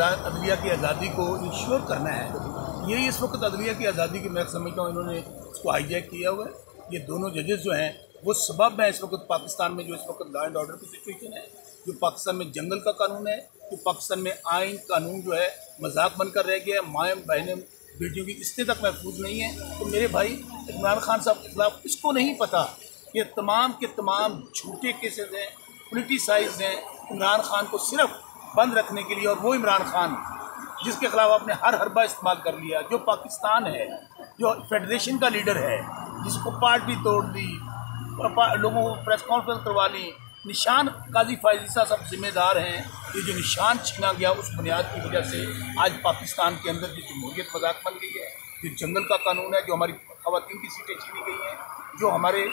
अदलिया की आज़ादी को इंश्योर करना है, यही इस वक्त अदलिया की आज़ादी की मैं समझता हूँ इन्होंने उसको हाईजैक किया हुआ है। ये दोनों जजेस जो हैं वो सबब है इस वक्त पाकिस्तान में जो इस वक्त लॉ एंड ऑर्डर की सिचुएशन है, जो पाकिस्तान में जंगल का कानून है, जो पाकिस्तान में आइन कानून जो है मजाक बनकर रह गया है, माएँ बहनें बेटियों की किस्तें तक महफूज नहीं है। तो मेरे भाई इमरान खान साहब के खिलाफ किसको नहीं पता कि तमाम के तमाम झूठे केसेस हैं, पोलिटिसाइज हैं इमरान खान को सिर्फ बंद रखने के लिए। और वो इमरान खान जिसके खिलाफ आपने हर हरबा इस्तेमाल कर लिया, जो पाकिस्तान है, जो फेडरेशन का लीडर है, जिसको पार्टी तोड़ दी, लोगों को प्रेस कॉन्फ्रेंस करवा ली, निशान काजी फायज ईसा सब जिम्मेदार हैं। ये जो निशान छीना गया उस बुनियाद की वजह से आज पाकिस्तान के अंदर जो जमहूरियत मजाक बन गई है, जो जंगल का कानून है, जो हमारी ख़वातीन की सीटें छीनी गई हैं, जो हमारे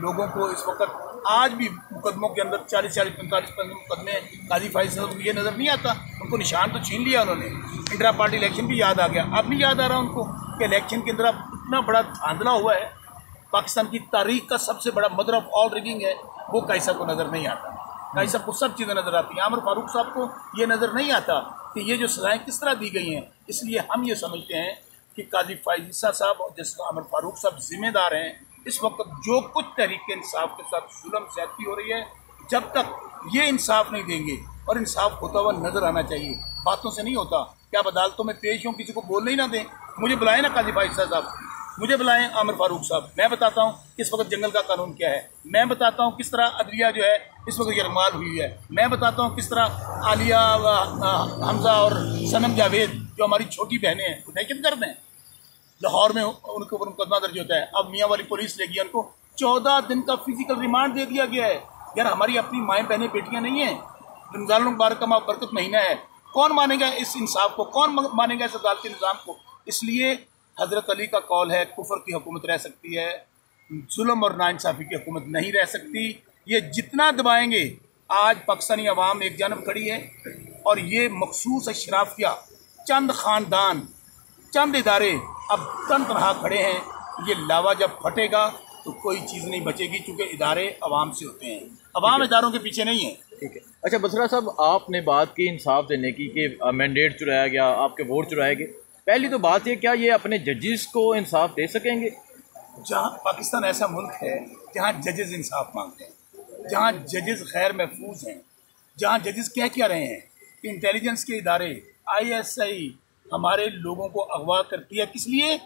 लोगों को इस वक्त आज भी मुकदमों के अंदर 40-40, 45 मुकदमे काजी फायज साहब को ये नज़र नहीं आता। उनको निशान तो छीन लिया उन्होंने। इंटरा पार्टी इलेक्शन भी याद आ गया, अब नहीं याद आ रहा उनको कि इलेक्शन के अंदर अब इतना बड़ा धांधला हुआ है। पाकिस्तान की तारीख का सबसे बड़ा मदर ऑफ ऑल रिगिंग है, वो काई साहब को नज़र नहीं आता। काई साहब को सब चीज़ें नज़र आती हैं, आमिर फारूक साहब को ये नज़र नहीं आता कि ये जो सज़ाएँ किस तरह दी गई हैं। इसलिए हम ये समझते हैं कि काजी फायज ईसा साहब और जैसे आमिर फारूक साहब जिम्मेदार हैं। इस वक्त जो कुछ तहरीक इंसाफ के साथ जुल्म ज्यादती हो रही है, जब तक ये इंसाफ नहीं देंगे, और इंसाफ होता हुआ नज़र आना चाहिए, बातों से नहीं होता कि आप अदालतों में पेश हों, किसी को बोलने ही ना दें। मुझे बुलाएं ना काजी फायज साहब, मुझे बुलाएं आमिर फारूक साहब, मैं बताता हूँ इस वक्त जंगल का कानून क्या है, मैं बताता हूँ किस तरह अदलिया जो है इस वक्त यरगमाल हुई है, मैं बताता हूँ किस तरह आलिया हमजा और सनम जावेद जो हमारी छोटी बहनें हैं वो दहशत गर्द हैं। लाहौर में उनके ऊपर मुकदमा दर्ज होता है, अब मियाँ वाली पुलिस लेगी, उनको 14 दिन का फिजिकल रिमांड दे दिया गया है। यार हमारी अपनी माएँ बहनें बेटियाँ नहीं हैं, रमज़ान मुबारक का बरकत महीना है, कौन मानेगा इस इंसाफ को, कौन मानेगा इस अदालती निज़ाम को। इसलिए हज़रत अली का कौल है, कुफर की हुकूमत रह सकती है, जुल्म और नाइंसाफ़ी की हुकूमत नहीं रह सकती। ये जितना दबाएंगे, आज पाकिस्तानी अवाम एक जानब खड़ी है और ये मखसूस अशराफिया चंद ख़ानदान चंद इदारे अब तन तनहा खड़े हैं। ये लावा जब फटेगा तो कोई चीज़ नहीं बचेगी, क्योंकि इदारे अवाम से होते हैं, अवाम इदारों के पीछे नहीं है। ठीक है। अच्छा बसरा साहब, आपने बात की इंसाफ देने की कि मैंडेट चुराया गया, आपके वोट चुराए गए। पहली तो बात ये, क्या ये अपने जजेस को इंसाफ दे सकेंगे? जहाँ पाकिस्तान ऐसा मुल्क है जहाँ जजेस इंसाफ मांगते हैं, जहाँ जजेस गैर महफूज हैं, जहाँ जजेस क्या रहे हैं कि इंटेलिजेंस के इदारे ISI हमारे लोगों को अगवा करती है। किस लिए?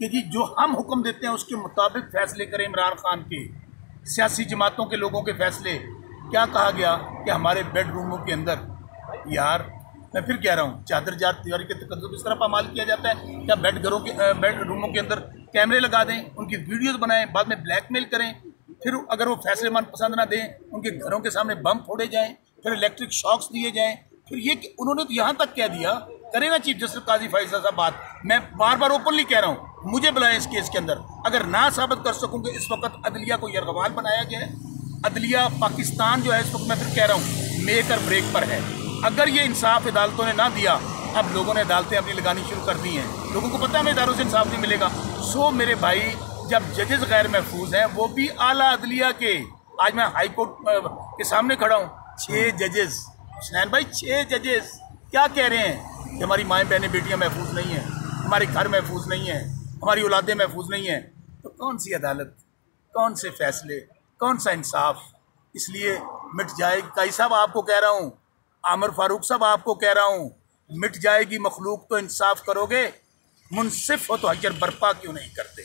क्योंकि जो हम हुक्म देते हैं उसके मुताबिक फ़ैसले करें। इमरान खान के सियासी जमातों के लोगों के फ़ैसले, क्या कहा गया कि हमारे बेडरूमों के अंदर, यार मैं फिर कह रहा हूँ, चादर जार तिवारी के तकद्दुस इस तरह पामाल किया जाता है क्या? बेडरूमों के अंदर कैमरे लगा दें, उनकी वीडियोज़ बनाएं, बाद में ब्लैकमेल करें, फिर अगर वो फैसले मन पसंद ना दें उनके घरों के सामने बम फोड़े जाएँ, फिर इलेक्ट्रिक शॉक्स दिए जाएँ। फिर ये उन्होंने तो यहाँ तक कह दिया, करेगा चीफ जस्टिस काजी फायज साहब बात, मैं बार बार ओपनली कह रहा हूँ, मुझे बुलाएं इस केस के अंदर। अगर ना साबित कर सकूँ कि इस वक्त अदलिया को यरगमाल बनाया गया है, अदलिया पाकिस्तान जो है इस वक्त मैं फिर कह रहा हूँ मेक और ब्रेक पर है। अगर ये इंसाफ अदालतों ने ना दिया, अब लोगों ने अदालतें अपनी लगानी शुरू कर दी हैं, लोगों को पता है हमें इदारों से इंसाफ नहीं मिलेगा। सो मेरे भाई, जब जजेस गैर महफूज हैं, वो भी आला अदलिया के, आज मैं हाई कोर्ट के सामने खड़ा हूँ, 6 जजेस, हुसनैन भाई 6 जजेस क्या कह रहे हैं कि हमारी माएँ बहनें बेटियाँ महफूज नहीं हैं, हमारे घर महफूज नहीं हैं, हमारी औलादें महफूज नहीं हैं। तो कौन सी अदालत, कौन से फैसले, कौन सा इंसाफ? इसलिए मिट जाएगी, काई साहब आपको कह रहा हूँ, आमिर फारूक साहब आपको कह रहा हूँ, मिट जाएगी मखलूक तो इंसाफ करोगे, मुनसिफ हो तो हजर बर्पा क्यों नहीं करते?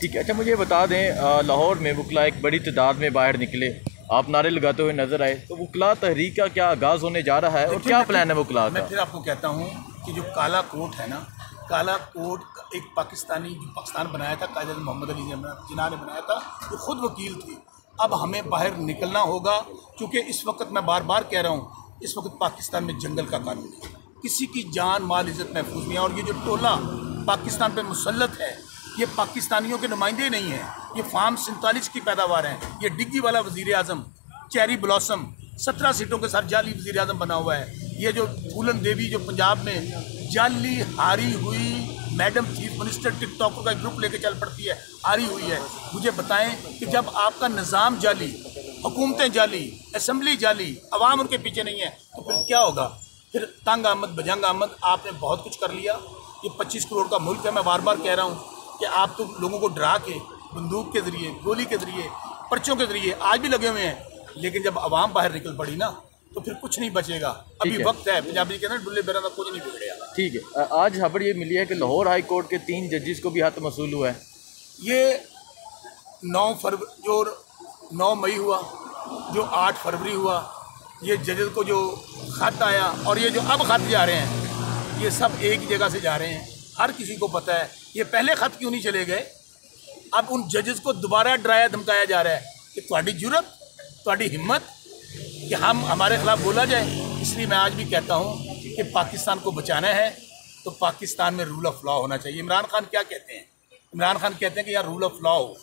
ठीक है। अच्छा मुझे बता दें, लाहौर में वकला एक बड़ी तादाद में बाहर निकले, आप नारे लगाते हुए नजर आए, तो वकला तहरीक का क्या आगाज़ होने जा रहा है और क्या प्लान है वकला का? मैं फिर आपको कहता हूँ कि जो काला कोट है ना, काला कोट एक पाकिस्तानी जो पाकिस्तान बनाया था, कायद मोहम्मद अली जिन्ना ने बनाया था, जो खुद वकील थे। अब हमें बाहर निकलना होगा, क्योंकि इस वक्त मैं बार बार कह रहा हूँ, इस वक्त पाकिस्तान में जंगल का कानून है, किसी की जान माल इज़्ज़त महफूज नहीं है। और ये जो टोला पाकिस्तान पे मुसल्लत है, ये पाकिस्तानियों के नुमाइंदे नहीं हैं, ये फार्म 47 की पैदावार हैं। ये डिग्गी वाला वज़ीर आज़म चेरी ब्लॉसम 17 सीटों के साथ जाली वज़ीर आज़म बना हुआ है। ये जो फूलन देवी जो पंजाब में जाली हारी हुई मैडम चीफ मिनिस्टर टिकटॉकर का ग्रुप लेके चल पड़ती है, हारी हुई है। मुझे बताएं कि जब आपका निज़ाम जाली, हुकूमतें जाली, असम्बली जाली, अवाम उनके पीछे नहीं है, तो फिर क्या होगा? फिर तंग आमद बजंग आमद, आपने बहुत कुछ कर लिया। ये 25 करोड़ का मुल्क है। मैं बार बार कह रहा हूँ कि आप तो लोगों को डरा के बंदूक के ज़रिए, गोली के ज़रिए, पर्चों के ज़रिए आज भी लगे हुए हैं, लेकिन जब आवाम बाहर निकल पड़ी ना तो फिर कुछ नहीं बचेगा। अभी वक्त है, पंजाबी कहते हैं डुल्ले बेरा का कुछ नहीं बिगड़ेगा। ठीक है, आज खबर ये मिली है कि लाहौर हाई कोर्ट के 3 जजेस को भी हथ मसूल हुआ है। ये 9 मई हुआ, जो 8 फरवरी हुआ, ये जजेस को जो ख़त आया और ये जो अब ख़त जा रहे हैं, ये सब एक ही जगह से जा रहे हैं। हर किसी को पता है ये पहले ख़त क्यों नहीं चले गए। अब उन जजेस को दोबारा डराया धमकाया जा रहा है कि तुम्हारी जुर्रत, तुम्हारी हिम्मत कि हमारे खिलाफ बोला जाए। इसलिए मैं आज भी कहता हूँ कि पाकिस्तान को बचाना है तो पाकिस्तान में रूल ऑफ लॉ होना चाहिए। इमरान खान क्या कहते हैं? इमरान खान कहते हैं कि यहाँ रूल ऑफ लॉ हो,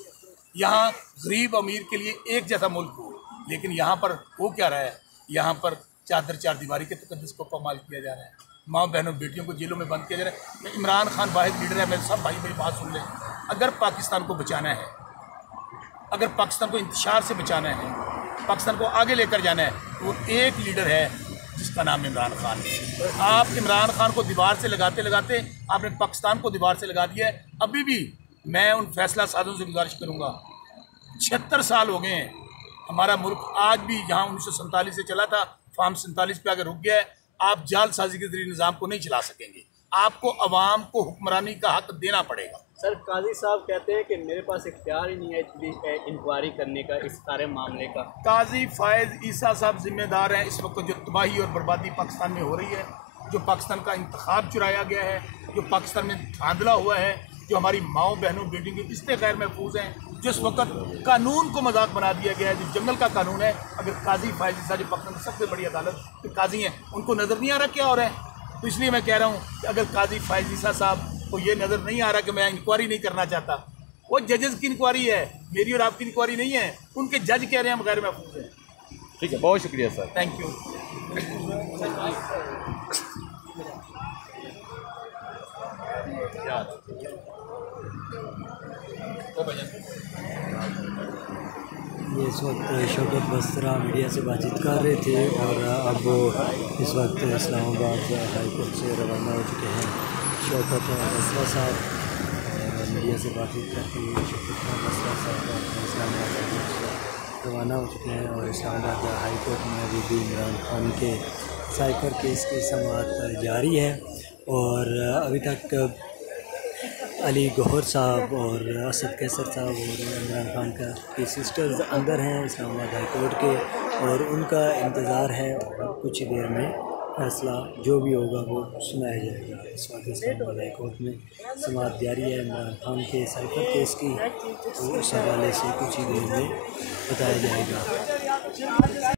यहाँ गरीब अमीर के लिए एक जैसा मुल्क हो, लेकिन यहाँ पर हो क्या रहा है? यहाँ पर चार दीवारी के तकद्दुस को पामाल किया जा रहा है, माँ बहनों बेटियों को जेलों में बंद किया जा रहा है। इमरान खान वाहिद लीडर है। मेरे सब भाई मेरी बात सुन लें, अगर पाकिस्तान को बचाना है, अगर पाकिस्तान को इंतशार से बचाना है, पाकिस्तान को आगे लेकर जाना है, तो वो एक लीडर है जिसका नाम इमरान खान है। आप इमरान खान को दीवार से लगाते लगाते आपने पाकिस्तान को दीवार से लगा दिया है। अभी भी मैं उन फैसला साजों से गुजारिश करूँगा, 76 साल हो गए हैं हमारा मुल्क आज भी जहाँ 1947 से चला था, फार्म 47 पे आगे रुक गया है। आप जालसाजी के जरिए निज़ाम को नहीं चला सकेंगे, आपको अवाम को हुक्मरानी का हक देना पड़ेगा। सर, काजी साहब कहते हैं कि मेरे पास इख्तियार ही नहीं है इंक्वायरी करने का इस सारे मामले का। काजी फायज ईसा साहब जिम्मेदार हैं इस वक्त जो तबाही और बर्बादी पाकिस्तान में हो रही है, जो पाकिस्तान का इंतखाब चुराया गया है, जो पाकिस्तान में धांधला हुआ है, जो हमारी माओ बहनों बेटियों के रिश्ते गैर महफूज हैं, जिस वक्त कानून को मजाक बना दिया गया है, जो जंगल का कानून है। अगर काजी फायज ईसा जो पाकिस्तान की सबसे बड़ी अदालत के काजी हैं, उनको नज़र नहीं आ रहा क्या हो रहा है? तो इसलिए मैं कह रहा हूँ कि अगर काजी फायज ईसा साहब को ये नज़र नहीं आ रहा कि मैं इंक्वायरी नहीं करना चाहता, वो जजेस की इंक्वायरी है, मेरी और आपकी इंक्वायरी नहीं है। उनके जज कह रहे हैं हम गैर महफूज हैं। ठीक है, बहुत शुक्रिया सर, थैंक यू। ये इस वक्त शौकत बस्तरा मीडिया से बातचीत कर रहे थे और अब वो इस वक्त इस्लामाबाद हाई कोर्ट से रवाना हो चुके हैं। शौकत बस्तरा साहब मीडिया से बातचीत करते हुए शौकत बस्तरा साहब इस्लामाबाद हाई कोर्ट से रवाना हो चुके हैं और इस्लामाबाद हाई कोर्ट में अभी भी इमरान खान के साइफर केस की समाअत जारी है और अभी तक अली गौहर साहब और असद कैसर साहब और इमरान खान की सिस्टर्स अंदर हैं इस्लामाबाद हाई कोर्ट के और उनका इंतज़ार है और कुछ ही देर में फैसला जो भी होगा वो सुनाया जाएगा। इस वक्त इस्लामाबाद हाई कोर्ट में समाअत जारी है इमरान खान के साइफर केस की, तो उस हवाले से कुछ ही देर में बताया जाएगा।